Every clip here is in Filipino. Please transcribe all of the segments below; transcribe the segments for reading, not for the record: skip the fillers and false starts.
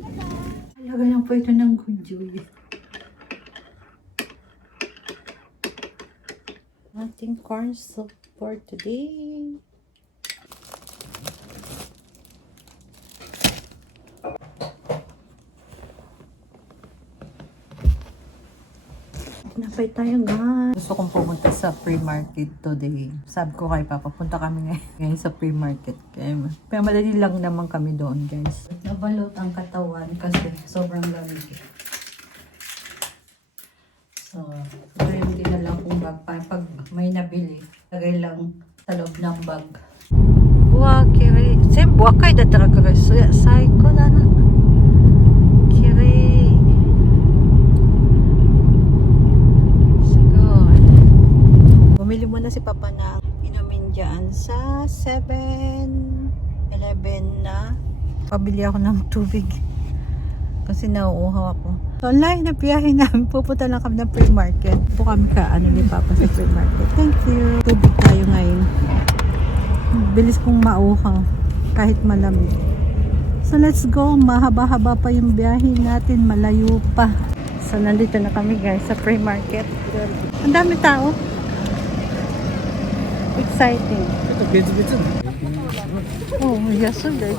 Kaya ganyan po ito ng Goodjoy. Ating corn soup for today. Napay tayo guys. Gusto kong pumunta sa pre-market today. Sabi ko kay Papa, punta kami ngayon sa pre-market. Kaya madali lang naman kami doon guys. Nabalot ang katawan kasi sobrang lamig. So, yung dinala kong bag. Pag may nabili, lagay lang sa loob ng bag. Wow, kiri. Sem, wakay da talaga guys. Psycho na na. Kiri. Bumili muna si Papa ng inumin dyan sa 7-Eleven na. Pabili ako ng tubig kasi nauuhaw ako. So, online na biyahe namin. Pupunta lang kami ng pre-market. Po kami ni Papa sa pre-market. Thank you. Tubig tayo ngayon. Bilis kong mauhaw kahit malamig. So let's go. Mahaba-haba pa yung biyahe natin. Malayo pa. So nandito na kami guys sa pre-market. Ang dami tao. Exciting. Oh, yesterday.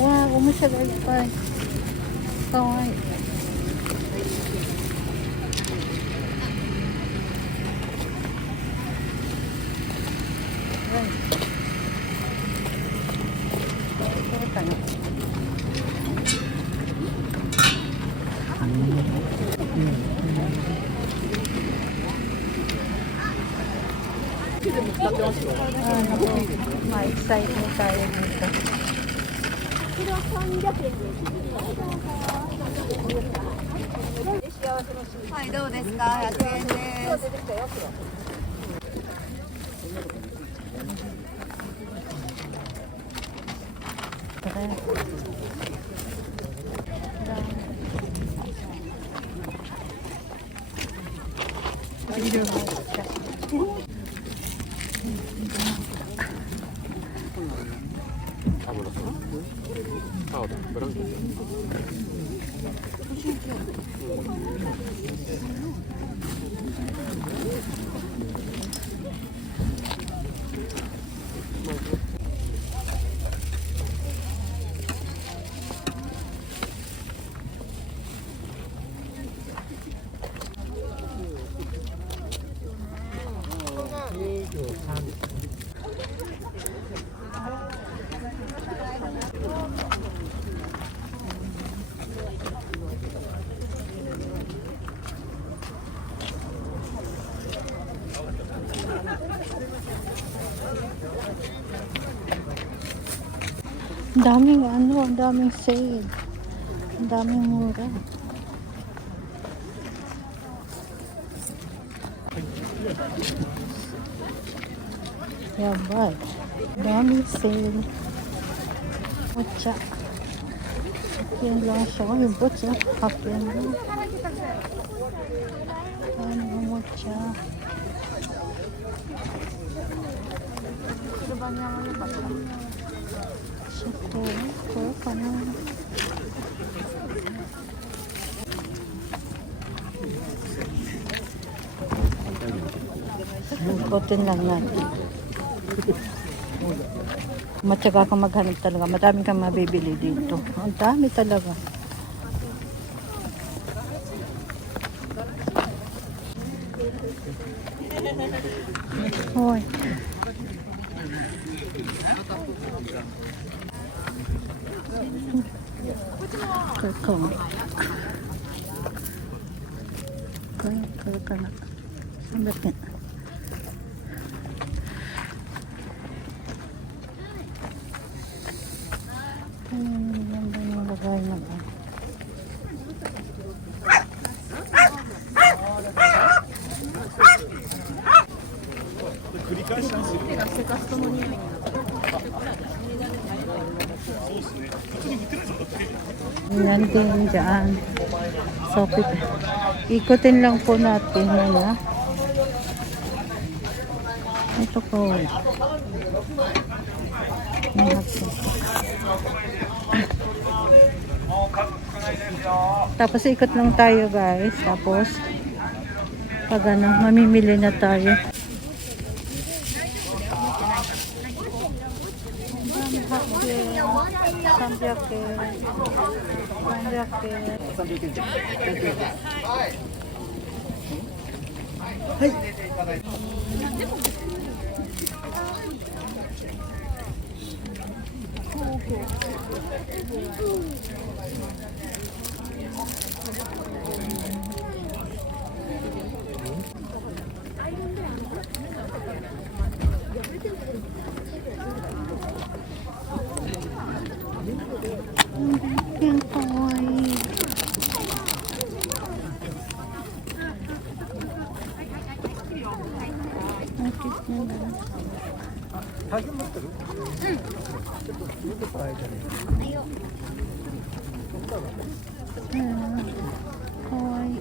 Wow, umasyagay pa. Kawai. Ma-exciting tayo dito.はい、どうですか？100円です。Ang daming sale. Ang daming mura. Yabay. Daming sale. Mocha. Yan lang siya. Yung butsa. Half yan lang. Ano ang mocha? Ko paano? Ikutin lang natin. Matyaga kang maghanap talaga. Madami kang mabibili dito. Ang dami talaga. Hoy. Kakao. Kakao. Sambat nga. Ganda yung lagay na ba? Yan din dyan. So, ikutin lang po natin muna. Ito po. Tapos ikot lang tayo guys. Tapos pag ano, mamimili na tayo. Sambyake. Ang kawaii. Ang cute nila. Kawaii.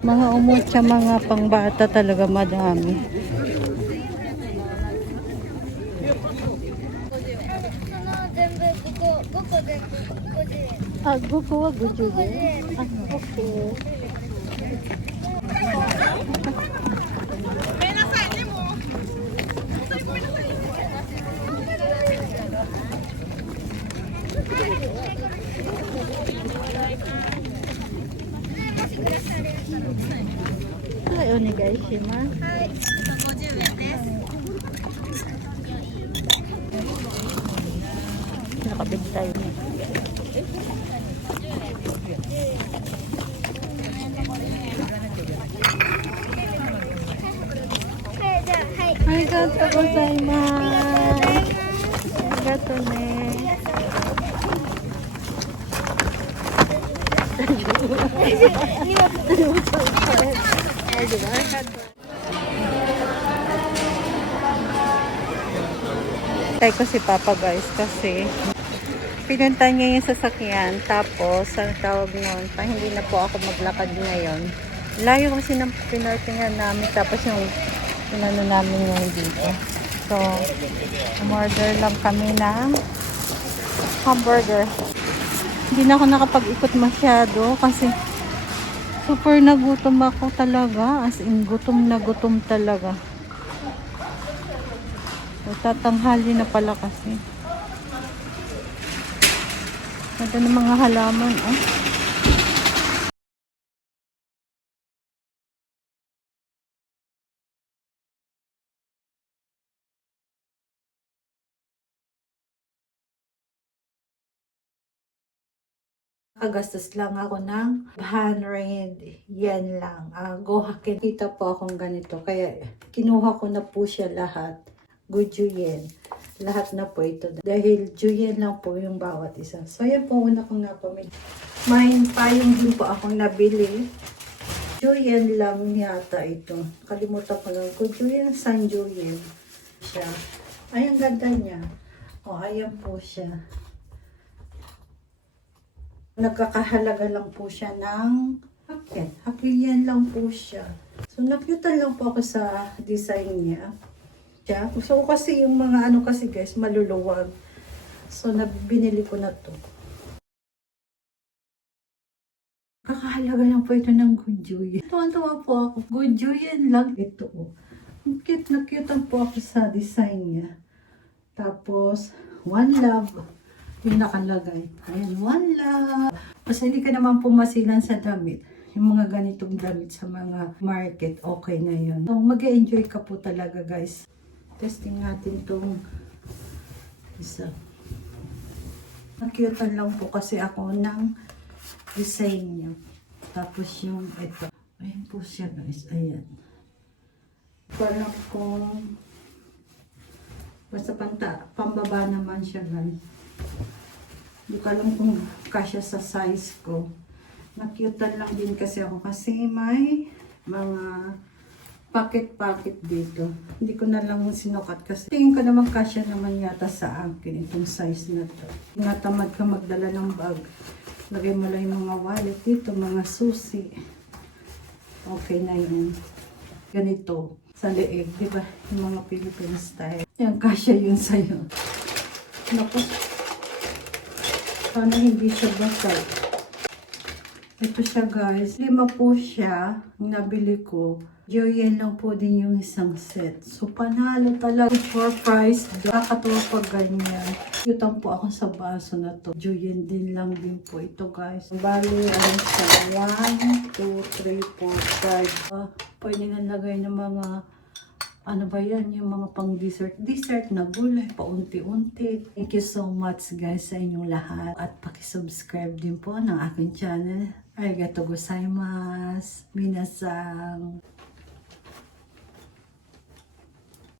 Mga umutsa, mga pangbata talaga madami. Ah, 5個は50円。あ、OK。はい、お願いします。はい、50円です。Nakabit tayo. Arigatou gozaimasu. Arigatou ne. Tay ko si Papa guys kasi pinunta niya yung sasakyan tapos ang tawag noon pa hindi na po ako maglakad ngayon. Layo kasi ng pinarkingan namin tapos yung pinano namin yung dito. So, umorder lang kami ng hamburger. Hindi na ako nakapag-ikot masyado kasi super nagutom ako talaga. As in, gutom na gutom talaga. So, tatanghali na pala kasi. Ganda ng mga halaman. Oh. Kagastos lang ako ng 100 yen lang. Go Hakin. Kita po akong ganito. Kaya kinuha ko na po siya lahat. Goju yen. Lahat na po ito. Dahil juyen lang po yung bawat isa. So yan po una kong napamili. May payong din po akong nabili. Juyen lang yata ito. Kalimutan ko lang. Juyen, San Juyen siya. Ay, ang ganda niya. O, ayan po siya. Nagkakahalaga lang po siya ng hakin. Hakin lang po siya. So, nakyutan lang po ako sa design niya. So, kasi yung mga ano kasi guys, maluluwag. So, binili ko na to. Kakahalaga lang po ito ng Goju. Tuwan-tuwa po ako. Goju lang ito. Ang cute na cute po ako sa design niya. Tapos, One Love. Yung nakalagay. Ayan, One Love. Kasi hindi ka naman pumasilan sa damit. Yung mga ganitong damit sa mga market, okay na yun. So, mag-enjoy ka po talaga guys. Testing natin tong isa. Nakyutan lang po kasi ako ng design niya. Tapos yung ito. Ayan po siya guys. Ayan. Parang kung basta pambaba naman siya guys. Hindi ko alam kung kasya sa size ko. Nakyutan lang din kasi ako kasi may mga packet dito. Hindi ko na lang sinukat kasi tingin ko naman kasya naman yata sa akin itong size na to. Natamad ka magdala ng bag. Lagay mo lang yung mga wallet dito, mga susi. Okay na yun. Ganito, sa leeg, di ba? Yung mga Philippine style. Yan, kasya yun sa'yo. Naku. Sana hindi siya basag. Ito siya guys. 5 po siya. Ang nabili ko. Joyen lang po din yung isang set. So, panalo talaga for price. Nakakatuwa pag ganyan. Yutang po ako sa baso na to. Joyen din lang din po ito guys. Bali, ano siya? 1, 2, 3, 4, 5. Pwede nga lagay ng mga, ano ba yan? Yung mga pang dessert. Dessert na gulay. Paunti-unti. Thank you so much guys sa inyong lahat. At pakisubscribe din po ng aking channel. Arigatou gozaimasu. Minasang.